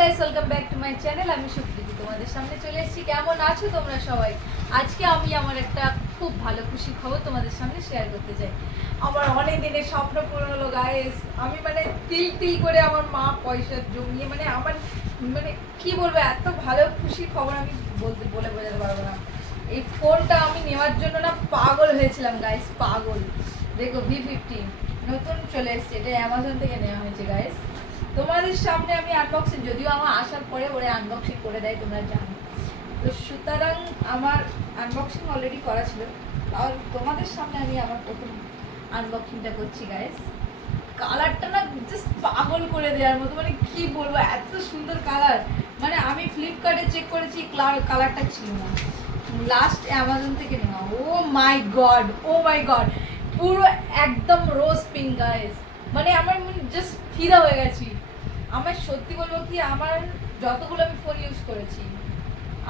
Guys, welcome back to my channel. আমি সুপ্রীতি তোমাদের সামনে চলে এসেছি। কেমন আছো তোমরা সবাই? আজকে আমি আমার একটা খুব ভালো খুশি খবর তোমাদের সামনে শেয়ার করতে চাই। আমার অনেক দিনের স্বপ্ন পূরণ হলো গাইস। আমি তিল তিল করে আমার মা পয়সা জমিয়ে আমার কি বলবো, এত ভালো খুশি খবর আমি বলে বোঝাতে পারবো না। এই ফোনটা আমি নেওয়ার জন্য না পাগল হয়েছিলাম গাইস, পাগল। দেখো V50 নতুন চলে এসেছে, এটা অ্যামাজন থেকে নেওয়া হয়েছে গাইস। তোমাদের সামনে আমি আনবক্সিং, যদিও আমার আসার পরে ওরা আনবক্সিং করে দেয়, তোমরা জানো তো। সুতরাং আমার আনবক্সিং অলরেডি করা ছিল, আর তোমাদের সামনে আমি আমার প্রথম আনবক্সিংটা করছি গাইস। কালারটা না জাস্ট পাগল করে দেওয়ার মতো, কি বলবো, এত সুন্দর কালার। আমি ফ্লিপকার্টে চেক করেছি, কালারটা ছিল না, লাস্ট অ্যামাজন থেকে নেওয়া। ও my god, oh my god, পুরো একদম রোজ পিঙ্ক গাইস। আমার জাস্ট ফিদা হয়ে গেছি। আমার সত্যি বলবো কি, আমার যতগুলো আমি ফোন ইউজ করেছি,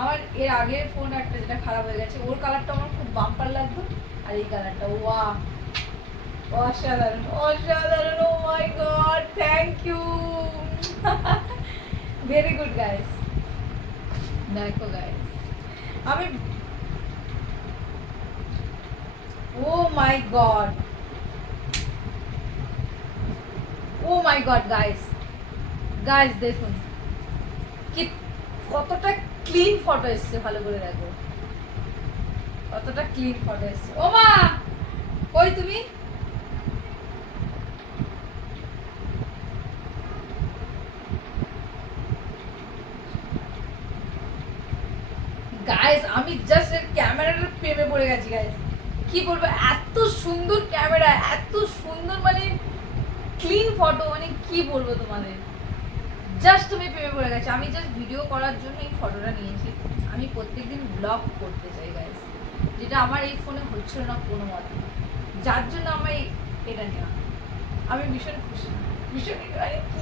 আমার এর আগের ফোন একটা যেটা খারাপ হয়ে গেছে, ওর কালারটা আমার খুব বাম্পার লাগতো, আর এই কালারটা ওয়া অসাধারণ অসাধারণ। Oh my god, thank you, very good guys. দেখো গাইস, আমি oh my god, oh my god guys, guys দেখুন কি কতটা ক্লিন ফটো এসছে, ভালো করে দেখো কতটা ক্লিন ফটো এসছে। ও মা, কই তুমি? গাইস আমি জাস্ট ক্যামেরার প্রেমে পড়ে গেছি গাইস। কি বলবো, এত সুন্দর ক্যামেরা, এত সুন্দর ক্লিন ফটো, কি বলবো তোমাদের, জাস্ট আমি প্রেমে পড়ে গেছি। আমি জাস্ট ভিডিও করার জন্য এই ফটোটা নিয়েছি। আমি প্রত্যেকদিন ব্লগ করতে চাই গাইস, যেটা আমার এই ফোনে হচ্ছিল না কোনো মতে, যার জন্য আমার এটা নেওয়া। আমি ভীষণ খুশি, ভীষণ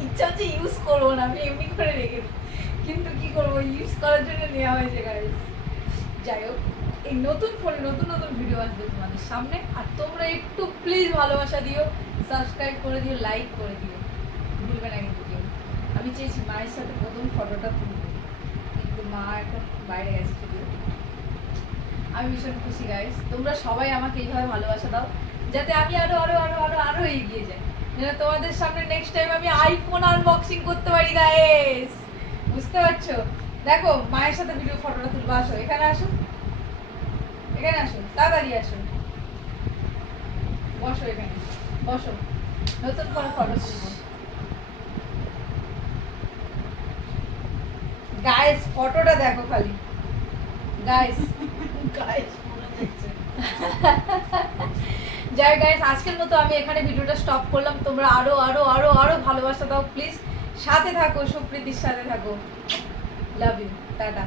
ইচ্ছা হচ্ছে ইউজ করবো না, আমি এমনি করে রেখে দিই, কিন্তু কি করবো, ইউজ করার জন্য নেওয়া হয়েছে গাইস। যাই হোক, এই নতুন ফোনে নতুন নতুন ভিডিও আসবে তোমাদের সামনে, আর তোমরা একটু প্লিজ ভালোবাসা দিও, সাবস্ক্রাইব করে দিও, লাইক করে দিও, ভুলবে না কিন্তু কেউ। আমি চেয়েছি মায়ের সাথে প্রথম ফটোটা তুলব, কিন্তু মা একটা বাইরে গেছে যদিও। আমি ভীষণ খুশি গাইস, তোমরা সবাই আমাকে এইভাবে ভালোবাসা দাও, যাতে আমি আরো আরো আরো আরো আরো এগিয়ে যাই, যেন তোমাদের সামনে নেক্সট টাইম আমি আইফোন আনবক্সিং করতে পারি গাইস। বুঝতে পারছো? দেখো মায়ের সাথে ভিডিও ফটোটা তুলবো, আসো এখানে, আসো এখানে, আসো তাড়াতাড়ি আসো, বসো এখানে, বসো, নতুন করে ফটো তুলবো গাইস। ফটোটা দেখো খালি গাইস, গাইস যাই গাইস, আজকের মতো আমি এখানে ভিডিওটা স্টপ করলাম। তোমরা আরো আরো আরো আরো ভালোবাসা দাও প্লিজ, সাথে থাকো, সুপ্রীতির সাথে থাকো। Love you, tata.